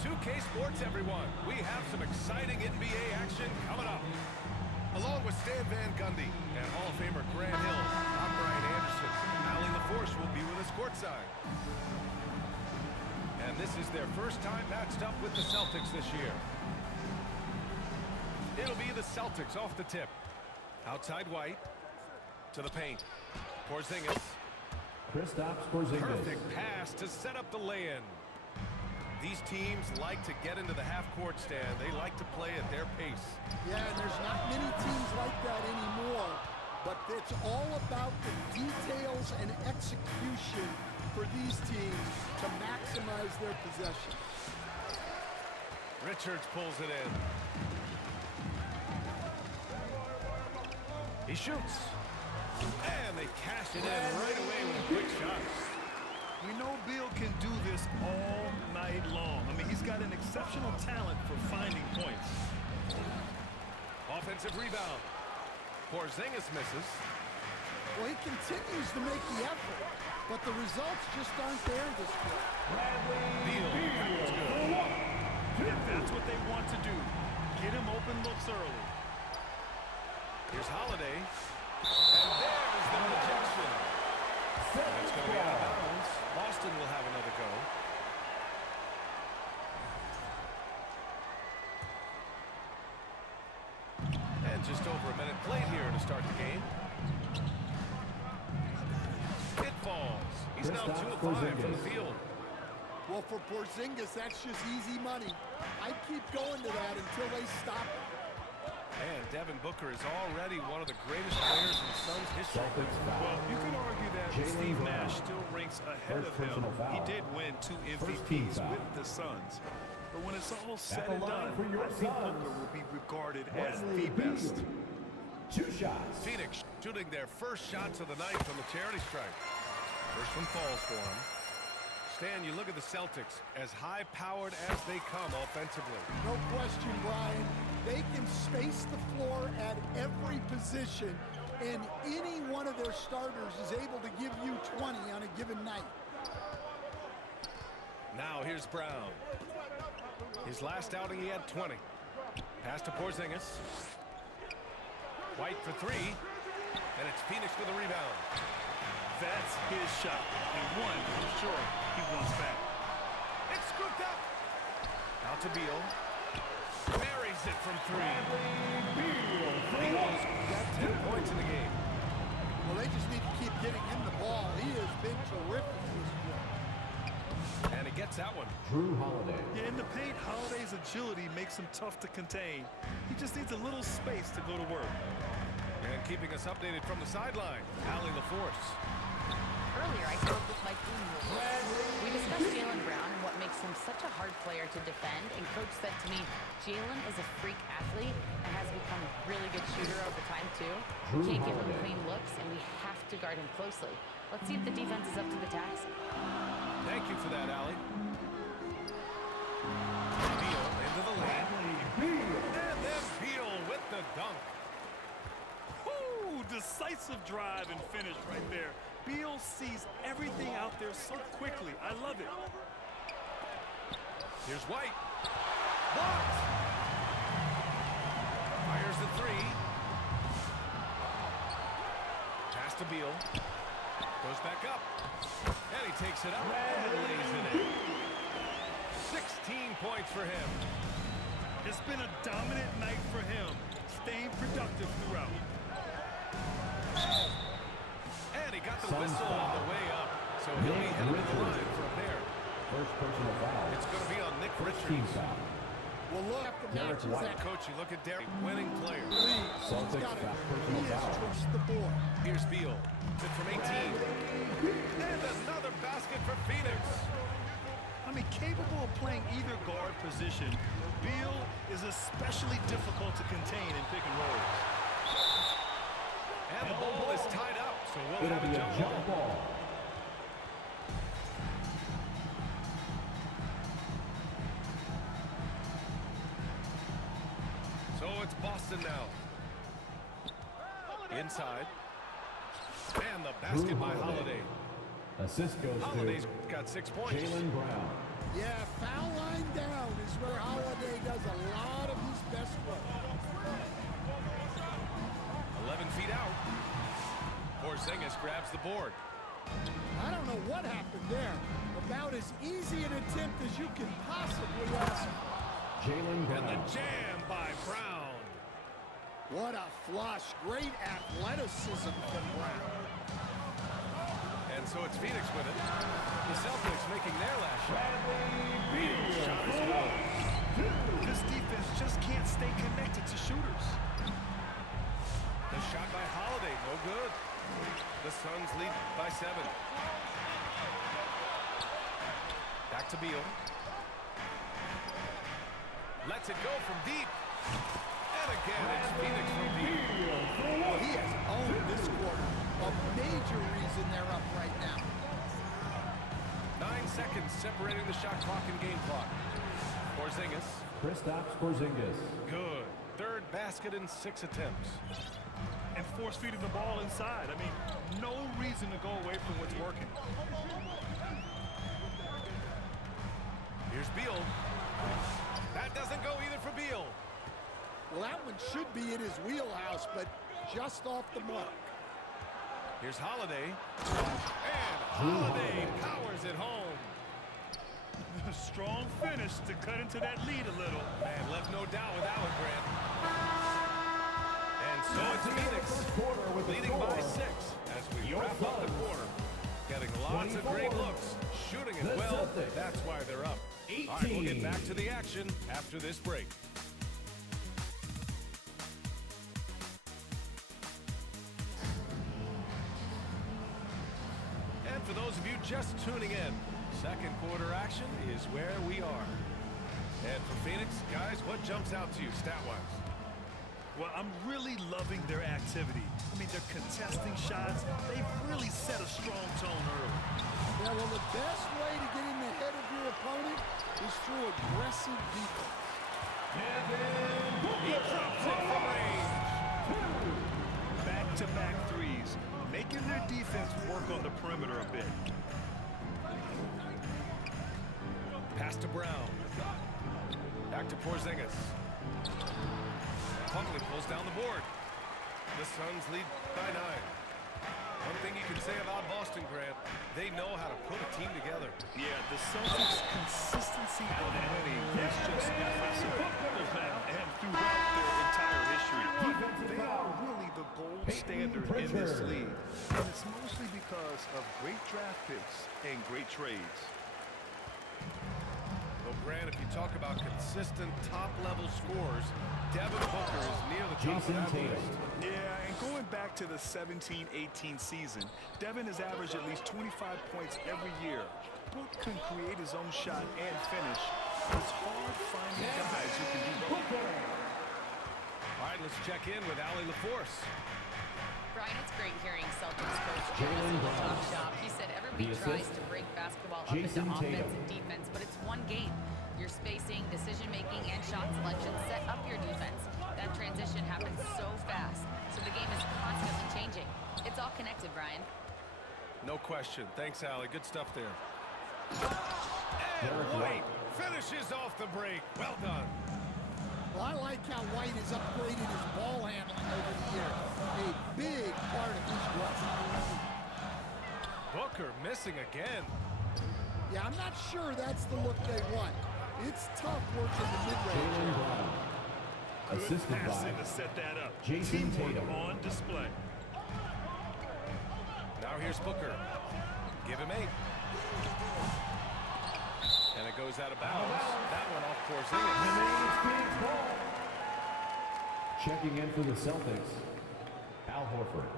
2K Sports, everyone. We have some exciting NBA action coming up. Along with Stan Van Gundy and Hall of Famer Grant Hill, I'm Brian Anderson. Allie LaForce will be with us courtside. And this is their first time matched up with the Celtics this year. It'll be the Celtics off the tip. Outside White. To the paint. Porzingis. Kristaps Porzingis. Perfect pass to set up the lay-in. These teams like to get into the half-court stand. They like to play at their pace. Yeah, and there's not many teams like that anymore. But it's all about the details and execution for these teams to maximize their possession. Richards pulls it in. He shoots. And they cash it in right away with a quick shot. We know Beal can do this all night long. I mean, he's got an exceptional talent for finding points. Offensive rebound. Porzingis misses. Well, he continues to make the effort, but the results just aren't there this play. Beal. That's good. And that's what they want to do. Get him open looks early. Here's Holiday. And there's the rejection. That's going to be out of bounds. Boston will have another go. And just over a minute played here to start the game. It falls. He's now 2 of 5 from the field. Well, for Porzingis, that's just easy money. I'd keep going to that until they stop it. And Devin Booker is already one of the greatest players in Suns history. Well, you could argue that Steve Nash still ranks ahead of him. He did win 2 MVPs with the Suns. But when it's all said and done, I think Booker will be regarded as the best. 2 shots. Phoenix shooting their first shots of the night from the charity stripe. First one falls for him. Stan, you look at the Celtics, as high-powered as they come offensively. No question, Brian. They can space the floor at every position, and any one of their starters is able to give you 20 on a given night. Now here's Brown. His last outing, he had 20. Pass to Porzingis. White for 3. And it's Phoenix with a rebound. That's his shot. And one, I'm sure he wants back. It's scooped up. Out to Beal. Buries it from 3. Beal's got 10 points in the game. Well, they just need to keep getting him the ball. He has been terrific this year. And he gets that one. Drew Holiday. Yeah, in the paint, Holiday's agility makes him tough to contain. He just needs a little space to go to work. And keeping us updated from the sideline, Allie LaForce. Earlier, I spoke with Mike Greenwood. We discussed Jaylen Brown and what makes him such a hard player to defend, and Coach said to me, Jaylen is a freak athlete and has become a really good shooter over time, too. Can't give him clean looks, and we have to guard him closely. Let's see if the defense is up to the task. Thank you for that, Allie. Beal into the lane. And then Beal with the dunk. Woo! Decisive drive and finish right there. Beal sees everything out there so quickly. I love it. Here's White. Blocked. Fires the 3. Pass to Beal. Goes back up. And he takes it up and lays it in. 16 points for him. It's been a dominant night for him, staying productive throughout. And he got the whistle on the way up, so he'll be headed to the line from there. First personal foul. It's going to be on Nick Team Richards. foul. Well, look at the matches that Coach, you look at Derek, winning player. Celtics got it. got He personal has foul. trust the board. Here's Beal. Good from 18. And another basket for Phoenix. I mean, capable of playing either guard position, Beal is especially difficult to contain in pick and rolls. And the ball is tied up, so we'll It'll have be a a jump jump ball. ball. So it's Boston now. Inside. And the basket by Holiday. Assist goes Holiday's to got 6 points. Jaylen Brown. Yeah, foul line down is where Holiday does a lot of his best work. 11 feet out. Porzingis grabs the board. I don't know what happened there. About as easy an attempt as you can possibly ask. Jalen And the Brown. jam by Brown. What a flush. Great athleticism from Brown. And so it's Phoenix with it. The Celtics making their last shot. Shot is good. This defense just can't stay connected to shooters. The shot by Holiday, no good. The Suns lead by 7. Back to Beal. Lets it go from deep. And again, it's Phoenix from deep. Well, he has owned this quarter. A major reason they're up right now. 9 seconds separating the shot clock and game clock. Porzingis. Kristaps Porzingis. Good. Third basket in 6 attempts. And force-feeding the ball inside. I mean, no reason to go away from what's working. Here's Beal. That doesn't go either for Beal. Well, that one should be in his wheelhouse, but just off the mark. Here's Holiday. And Holiday powers it home. Strong finish to cut into that lead a little. Man, left no doubt with Allen Grant. And so it's Phoenix leading by 6 as we wrap up the quarter. Getting lots of great looks, shooting it well. That's why they're up. All right, we'll get back to the action after this break. And for those of you just tuning in, second quarter action is where we are. And for Phoenix, guys, what jumps out to you stat-wise? Well, I'm really loving their activity. I mean, they're contesting shots. They've really set a strong tone early. Yeah, well, the best way to get in the head of your opponent is through aggressive defense. He drops it from range. Back-to-back threes, making their defense work on the perimeter a bit. Pass to Brown. Back to Porzingis. Plumlee pulls down the board. The Suns lead by 9. One thing you can say about Boston, Grant, they know how to put a team together. Yeah, the Celtics' consistency of winning is just impressive. Now, and throughout their entire history, they are really the gold standard in this league. And it's mostly because of great draft picks and great trades. Well, Grant, if you talk about consistent top-level scores, Devin Booker is near the top of that list. Yeah, and going back to the 17-18 season, Devin has averaged at least 25 points every year. Book can create his own shot and finish. It's hard finding guys who can do both. All right, let's check in with Allie LaForce. Brian, it's great hearing Celtics coach Jalen Brown talk shop. He said everybody tries to break basketball up into offense and defense, but it's one game. Your spacing, decision-making, and shot selection set up your defense. That transition happens so fast, so the game is constantly changing. It's all connected, Brian. No question. Thanks, Allie. Good stuff there. And White finishes off the break. Well done. Well, I like how White has upgraded his ball handling over the year. A big part of his growth. Booker missing again. Yeah, I'm not sure that's the look they want. It's tough working the mid-range. Jalen Brown. Assisted by Passing to set that up. Jason Teamwork Tatum. on display. Now here's Booker. Give him 8. And it goes out of bounds. That one off Porzingis. Checking in for the Celtics, Al Horford.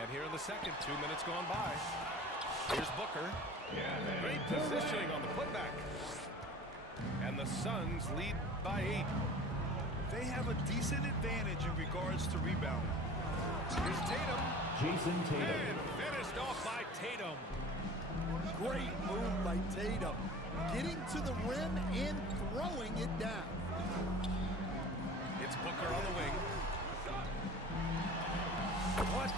And here in the second, 2 minutes gone by. Here's Booker. Great positioning on the putback. And the Suns lead by 8. They have a decent advantage in regards to rebounding. Here's Tatum. Jason Tatum. And finished off by Tatum. Great move by Tatum. Getting to the rim and throwing it down. It's Booker on the wing. What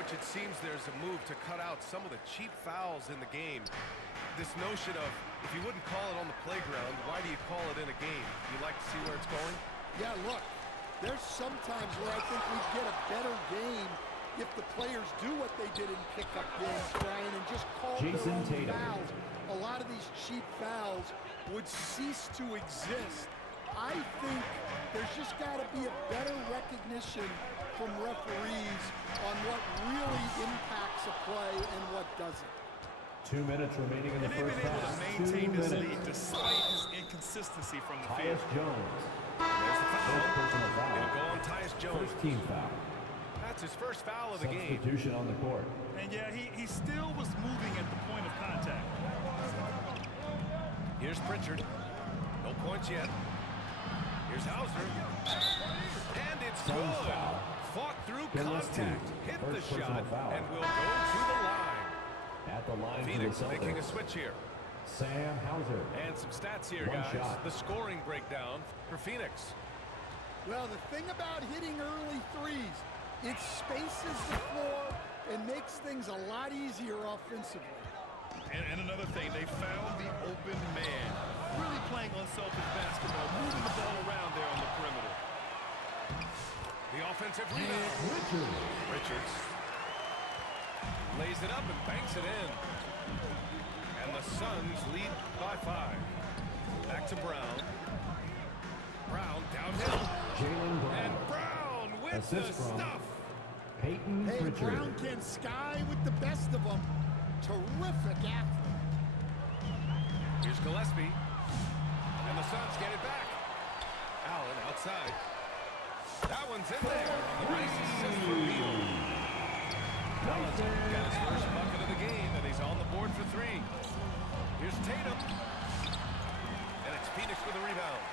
Coach, it seems there's a move to cut out some of the cheap fouls in the game. This notion of, if you wouldn't call it on the playground, why do you call it in a game? You like to see where it's going? Yeah, look, there's sometimes where I think we'd get a better game if the players do what they did in pickup games, Brian, and just call their own fouls. A lot of these cheap fouls would cease to exist. I think there's just got to be a better recognition from referees on what really impacts a play and what doesn't. 2 minutes remaining in the first half. They've been able to maintain this lead despite his inconsistency from the field. Tyus Jones. There's the foul. First personal foul. It'll go on Tyus Jones. First team foul. That's his first foul of the game. Substitution on the court. And yeah, he still was moving at the point of contact. Here's Pritchard. No points yet. Here's Hauser. And it's Suns good. foul. Fought through Gillespie. contact. Hit the First personal shot. foul. And will go to the line. At the line Phoenix for the making a Celtics. switch here. Sam Hauser. And some stats here, One guys. shot. The scoring breakdown for Phoenix. Well, the thing about hitting early threes, it spaces the floor and makes things a lot easier offensively. And another thing, they found the open man. Really playing unselfish basketball, moving the ball around there on the perimeter. The offensive rebound. Richards lays it up and banks it in. And the Suns lead by 5. Back to Brown. Brown downhill. Jaylen Brown. And Brown with Assist the from stuff. Peyton Hey, Pritchard. Brown can sky with the best of them. Terrific athlete. Here's Gillespie. And the Suns get it back. Allen outside. That one's in there. The nice assist for Beal. Allen's got his first bucket of the game, and he's on the board for 3. Here's Tatum. And it's Phoenix with a rebound.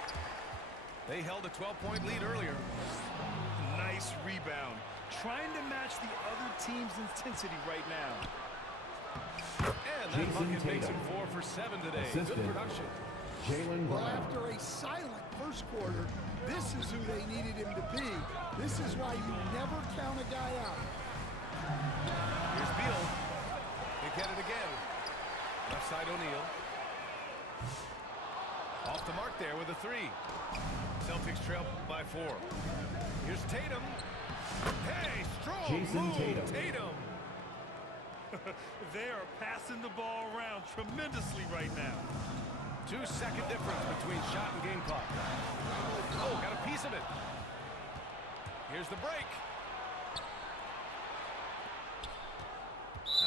They held a 12-point lead earlier. Nice rebound. Trying to match the other team's intensity right now. And that Jason bucket makes Tatum. him 4 for 7 today. Assisted. Good production. Jaylen Well, Brown. after a silent first quarter, this is who they needed him to be. This is why you never count a guy out. Here's Beal. They get it again. Left side O'Neal. Off the mark there with a 3. Celtics trail by 4. Here's Tatum. Hey, strong Jason move, Tatum. They are passing the ball around tremendously right now. 2-second difference between shot and game clock. Oh, got a piece of it. Here's the break.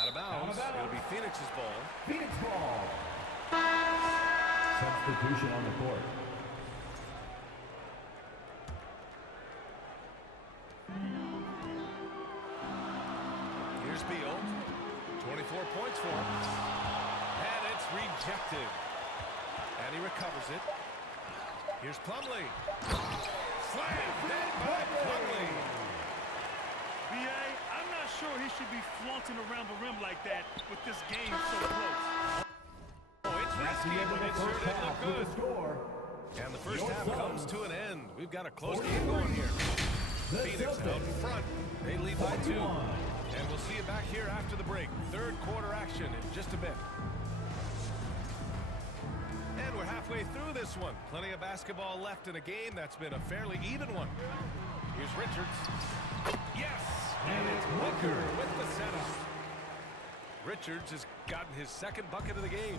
Out of bounds. It'll be Phoenix's ball. Phoenix ball. Substitution on the court. Here's Beal. 24 points for him. And it's rejected. And he recovers it. Here's Plumlee. Slammed in by Plumlee. B.A., I'm not sure he should be flaunting around the rim like that with this game so close. Oh, it's That's the risky, end of but the it sure first did look half with good. the score. And the first Your half Suns. comes to an end. We've got a close game going here. The Phoenix Celtics. out in front. They lead by 2. 41. And we'll see you back here after the break. Third quarter action in just a bit. And we're halfway through this one. Plenty of basketball left in a game that's been a fairly even one. Here's Richards. Yes! And it's Booker with the setup. Richards has gotten his second bucket of the game.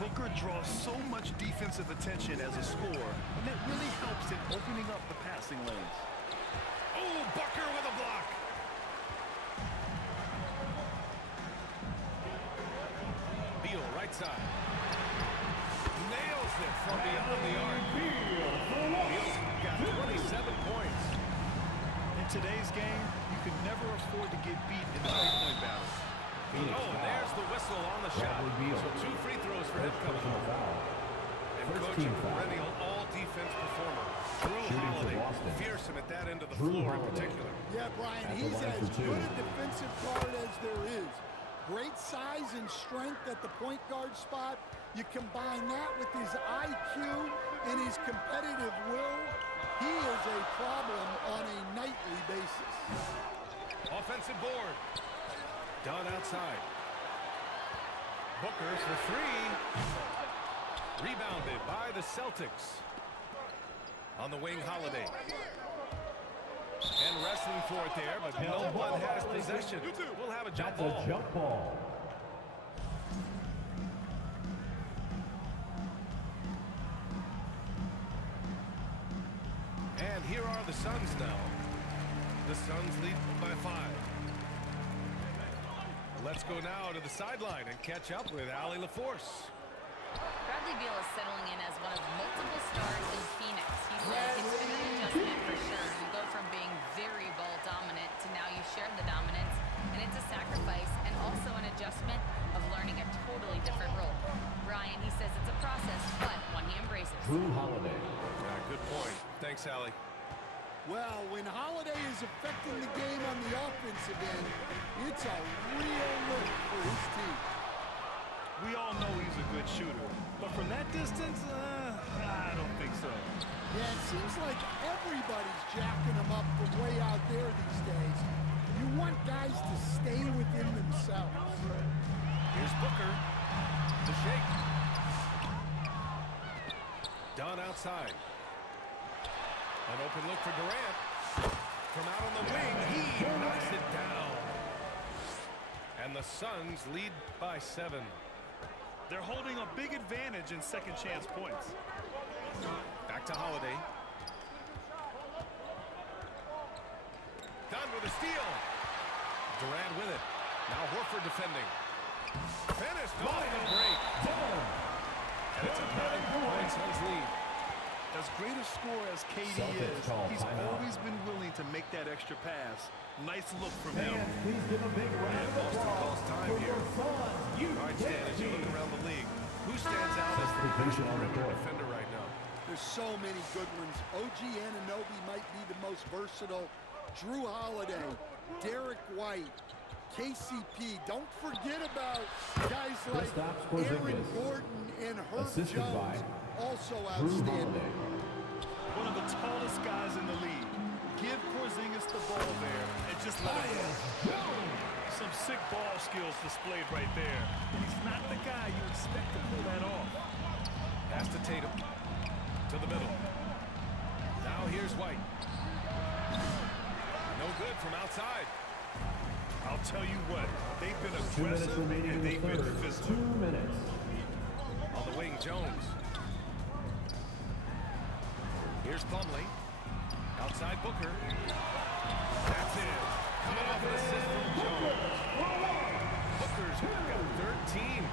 Booker draws so much defensive attention as a scorer, and that really helps in opening up the passing lanes. Oh, Booker with a block. Beal, right side. Nails it from beyond the arc. Beal's got 27 points. In today's game, you can never afford to get beat in the three-point battle. Phoenix Oh, and foul. there's the whistle on the shot. Bradley Beal. So 2 free throws for him First coming personal up. foul. And First coach, team a foul. perennial all-defense performer. Drew Shooting for Holiday, Boston. fearsome at that end of the Drew floor in Holiday. particular. Yeah, Brian, At the he's line as for 2. good a defensive guard as there is. Great size and strength at the point guard spot. You combine that with his IQ and his competitive will, he is a problem on a nightly basis. Offensive board. Done outside. Booker for three. Rebounded by the Celtics. On the wing, Holiday. And wrestling for it there, but no one has possession. We'll have a jump ball. That's a jump ball. And here are the Suns now. The Suns lead by 5. Let's go now to the sideline and catch up with Allie LaForce. Bradley Beal is settling in as one of multiple stars in Phoenix. He says it's been an adjustment for sure. You go from being very ball dominant to now you share the dominance, and it's a sacrifice and also an adjustment of learning a totally different role. Ryan, he says it's a process, but one he embraces. Drew Holiday. Good point. Thanks, Allie. Well, when Holiday is affecting the game on the offensive end, it's a real look for his team. We all know he's a good shooter, but from that distance, I don't think so. Yeah, it seems like everybody's jacking him up from way out there these days. You want guys to stay within themselves. Here's Booker. The shake. Done outside. An open look for Durant. From out on the wing, he knocks it down. And the Suns lead by 7. They're holding a big advantage in second chance points. Back to Holiday. Done with a steal. Durant with it. Now Horford defending. Finished by the break. And it's a 9-point Suns lead. As great a scorer as KD is, he's always been willing to make that extra pass. Nice look from him. Please give a big round And of Boston applause calls time for here. your Suns. All right, Stan, as you look around the league, who stands out as the Substitution on the perimeter court. defender right now? There's so many good ones. OG Anunoby might be the most versatile. Drew Holiday, Derek White, KCP. Don't forget about guys like Kristaps Aaron Porzingis. Gordon and Herb Assisted by Jones. Also Drew outstanding. Holiday. One of the tallest guys in the league. Give Porzingis the ball there and just let him go. Some sick ball skills displayed right there. He's not the guy you expect to pull that off. Pass to Tatum. To the middle. Now here's White. No good from outside. I'll tell you what, they've been 2 minutes aggressive remaining and in the they've been third. physical. 2 minutes. On the wing, Jones. Here's Plumlee. Outside Booker. That's it. Coming off an assist from Jones. Booker's got 13.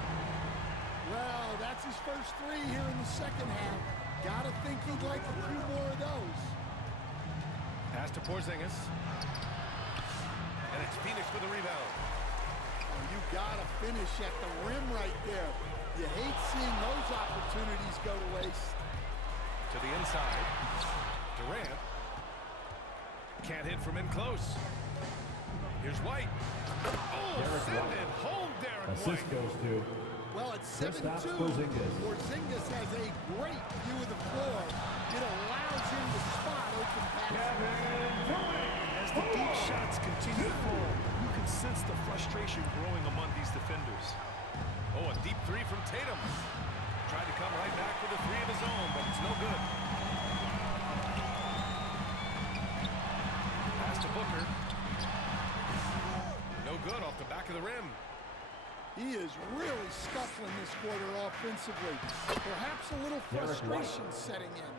Well, that's his first 3 here in the second half. Gotta think he'd like a few more of those. Pass to Porzingis. And it's Phoenix with the rebound. You gotta finish at the rim right there. You hate seeing those opportunities go to waste. To the inside. Durant. Can't hit from in close. Here's White. Oh, Derek send White. it home, Derek Assist White. goes to Well, at Kristaps 7-2, Porzingis. Porzingis has a great view of the floor. It allows him to spot open passes. As the deep shots continue to fall, you can sense the frustration growing among these defenders. Oh, a deep 3 from Tatum. Tried to come right back with a 3 of his own, but it's no good. Pass to Booker. No good off the back of the rim. He is really scuffling this quarter offensively. Perhaps a little Derek frustration White. setting in.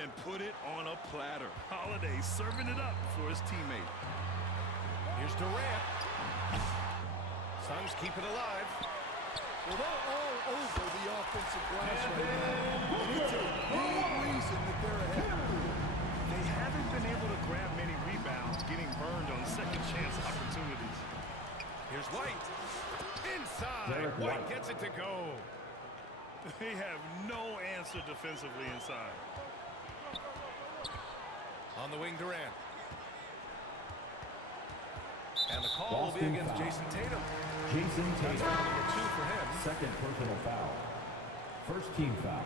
And put it on a platter. Holiday serving it up for his teammate. Here's Durant. Suns keep it alive. Well, they're all over the offensive glass right now. And it's a big reason that they're ahead. They haven't been able to grab many rebounds, getting burned on second chance opportunities. Here's White. Inside. Derek White White. gets it to go. They have no answer defensively inside. On the wing, Durant. And the call will be Boston against foul. Jason Tatum. Jason That's Tatum. number 2 for him. Second personal foul. First team foul.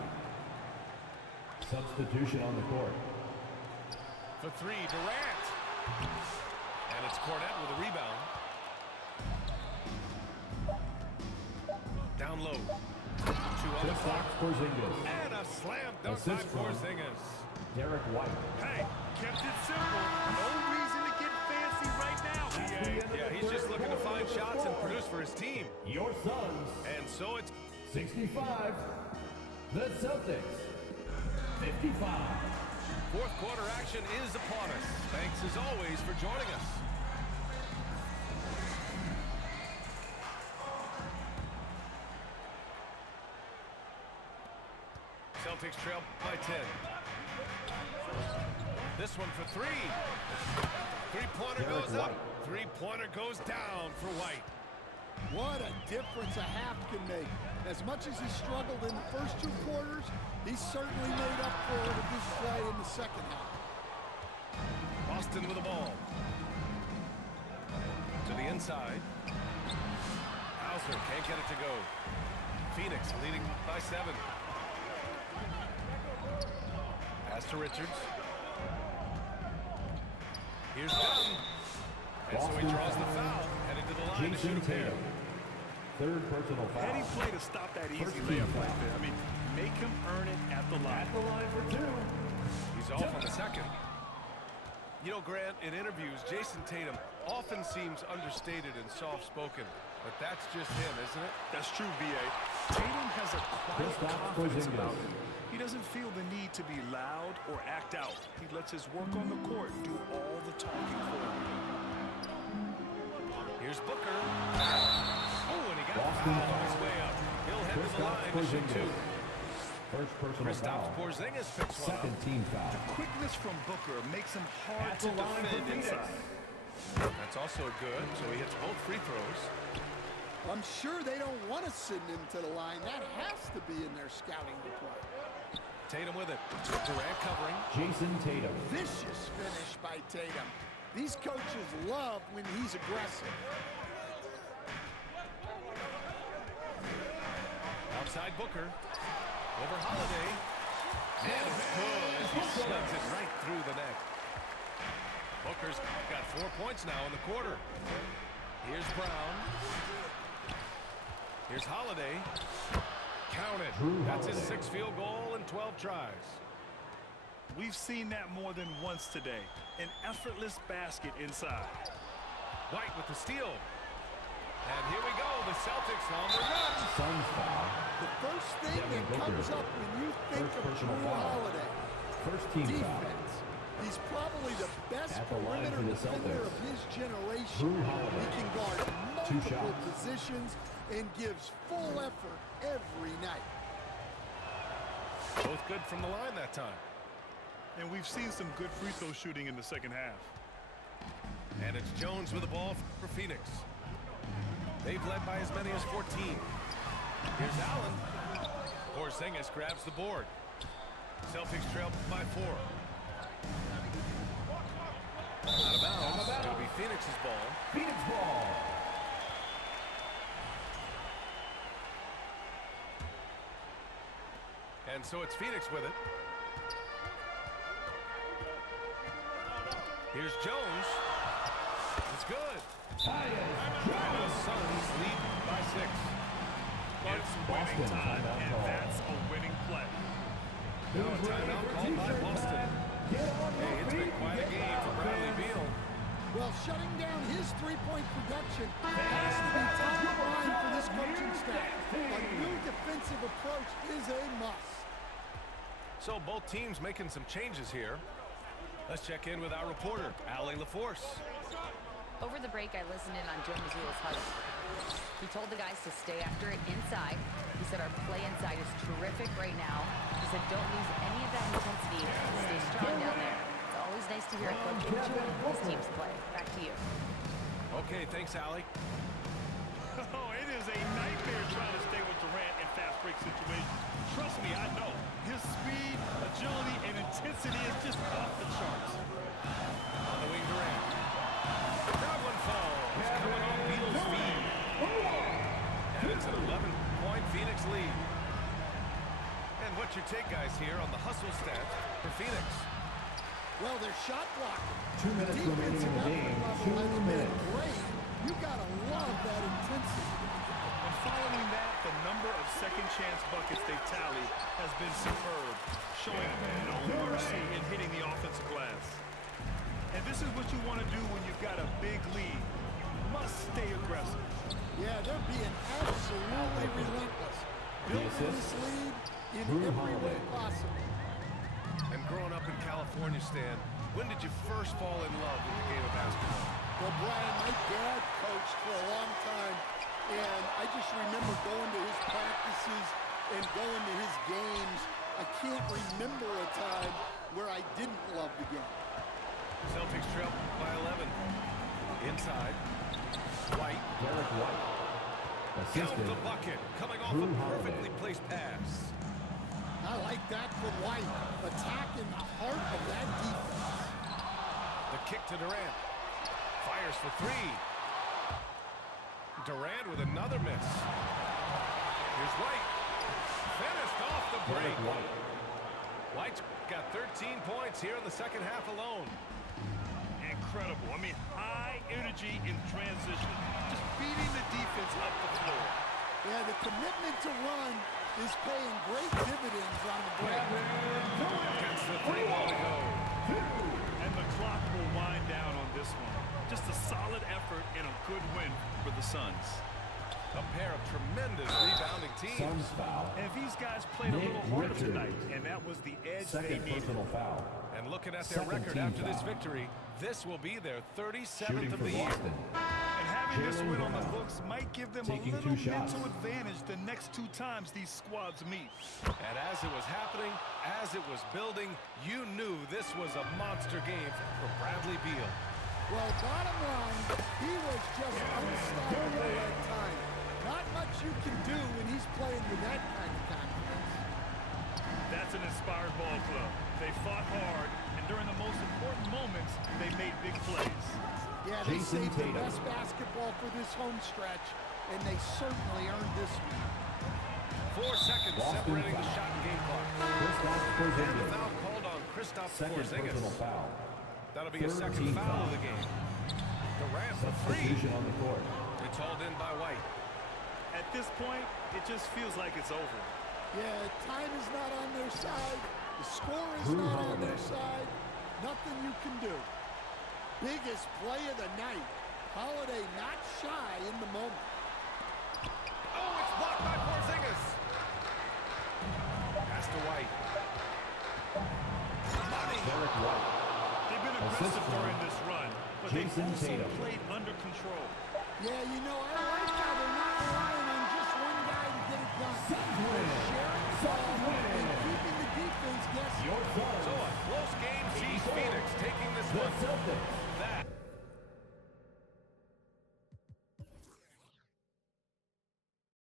Substitution on the court. For 3, Durant. And And it's Cornette with a rebound. Down low. 2 on the clock. Porzingis. And a slam dunk by Assist from Porzingis. Derek White. Hey, kept it simple. No reason to get fancy right now. Yeah, he's just looking to find shots and produce for his team. Your Suns. And so it's 65. The Celtics. 55. fourth quarter action is upon us. Thanks as always for joining us. Celtics trail by 10. This one for 3. Three-pointer Derek goes up. White. Three-pointer goes down for White. What a difference a half can make. As much as he struggled in the first 2 quarters, he certainly made up for it with his play in the second half. Boston with the ball. To the inside. Hauser can't get it to go. Phoenix leading by 7. Pass to Richards. Here's Dunn. And so he draws the foul. Headed to the line to shoot a pair. Third personal foul. Heady play to stop that easy First layup team right foul. there. I mean, make him earn it at the line. At the line for 2. He's off on the second. You know, Grant, in interviews, Jason Tatum often seems understated and soft-spoken. But that's just him, isn't it? That's true, V.A. Tatum has a quiet Kristaps confidence Porzingis. about him. He doesn't feel the need to be loud or act out. He lets his work on the court do all the talking for him. Here's Booker. Oh, and he got Boston fouled on foul. his way up. He'll head to the Kristaps line to shoot 2. Porzingis. First personal Kristaps foul. Porzingis picks one Second up. team foul. Quickness from Booker makes him hard At to the line for defend Phoenix. inside. That's also good, so he hits both free throws. I'm sure they don't want to send him to the line. That has to be in their scouting report. Tatum with it. Durant covering. Jason Tatum. Vicious finish by Tatum. These coaches love when he's aggressive. Outside Booker. Over Holiday. And it's good as he slugs it right through the neck. Booker's got 4 points now in the quarter. Here's Brown. Here's Holiday. Count it. That's his 6th field goal in 12 tries. We've seen that more than once today. An effortless basket inside. White with the steal. And here we go. The Celtics on the run. Suns foul. The first thing Devin that comes Booker. up when you think First of personal Drew foul. Holiday, First team foul. defense. He's probably the best At the line perimeter for the defender Celtics. of his generation. Drew Holiday. He can guard 2 multiple shots. positions and gives full effort every night. Both good from the line that time. And we've seen some good free throw shooting in the second half. And it's Jones with the ball for Phoenix. They've led by as many as 14. Here's Allen. Porzingis grabs the board. Celtics trail by 4. Out of bounds. It'll be Phoenix's ball. Phoenix ball. And so it's Phoenix with it. Here's Jones. It's good. And the Suns lead by 6. It's winning Boston time, timeout and call. that's a winning play. Now a timeout called by Boston. Hey, it's been quite a game for Bradley Beal. Well, shutting down his three-point production has to be top of mind for this coaching staff. A new defensive approach is a must. So both teams making some changes here. Let's check in with our reporter, Allie LaForce. Over the break, I listened in on Joe Mazzulla's huddle. He told the guys to stay after it inside. He said our play inside is terrific right now. He said don't lose any of that intensity. Stay strong down there. It's always nice to hear a coach enjoy his team's play. Back to you. Okay, thanks, Allie. Oh, it is a nightmare trying to stay with Durant in fast break situations. Trust me, I know. His speed, agility, and intensity is just off the charts. On the wing, Durant. That one falls. Coming off Beal's feet. And it's an 11-point Phoenix lead. And what's your take, guys, here on the hustle stats for Phoenix? Well, they're shot blocking. 2 minutes remaining in the game. 2 minutes. Great. You gotta love that intensity. And following that, the number of second chance buckets they've tallied has been superb, showing no mercy in hitting the offensive glass. And this is what you want to do when you've got a big lead. You must stay aggressive. Yeah, they're being absolutely relentless. Building this lead in every way possible. And growing up in California, Stan, when did you first fall in love with the game of basketball? Well, Brian, my dad coached for a long time, and I just remember going to his practices and going to his games. I can't remember a time where I didn't love the game. Celtics trail by 11. Inside. White. Derek White. Count Assisted. the bucket. Coming off Drew a Holiday. perfectly placed pass. I like that from White, attacking the heart of that defense. The kick to Durant. Fires for three. Durant with another miss. Here's White. Finished off the break. Derek White. White's got 13 points here in the second half alone. Incredible. I mean, high energy in transition. Just beating the defense up the floor. Yeah, the commitment to run is paying great dividends on the break. Gets the three ball to go. And the clock will wind down on this one. Just a solid effort and a good win for the Suns. A pair of tremendous rebounding teams. Suns foul. And these guys played a Nick little harder Richards. tonight, and that was the edge they Second needed. personal foul. And looking at their Second record team after this foul. victory, this will be their 37th Shooting of for the year. Boston. And having this Jaylen win on the Brown. books might give them Taking a little 2 shots. mental advantage the next 2 times these squads meet. And as it was happening, as it was building, you knew this was a monster game for Bradley Beal. Well, bottom line, he was just unstoppable at times. Not much you can do when he's playing with that kind of confidence. That's an inspired ball club. They fought hard, and during the most important moments, they made big plays. Yeah, they Jason saved the Tatum. best basketball for this home stretch, and they certainly earned this one. 4 seconds Boston separating the foul. shot and game clock. Kristaps And the Porzingis. foul called on Kristaps Second personal Porzingis. foul. That'll be a Third second team foul of foul. the game. Durant for three. Substitution on the court. It's hauled in by White. At this point, it just feels like it's over. Yeah, time is not on their side. The score is Drew not on their Holiday. side. Nothing you can do. Biggest play of the night. Holiday not shy in the moment. Oh, it's blocked by Porzingis. Pass to White. Money. Derek White. They've been Assist aggressive from during this run, but they've Jason also Tatum. played under control. Yeah, you know, I like how they're not relying on just one guy to get it done. They're sharing the ball and keeping the defense guessing. Your So Suns. a close game sees Phoenix taking this The one. Celtics.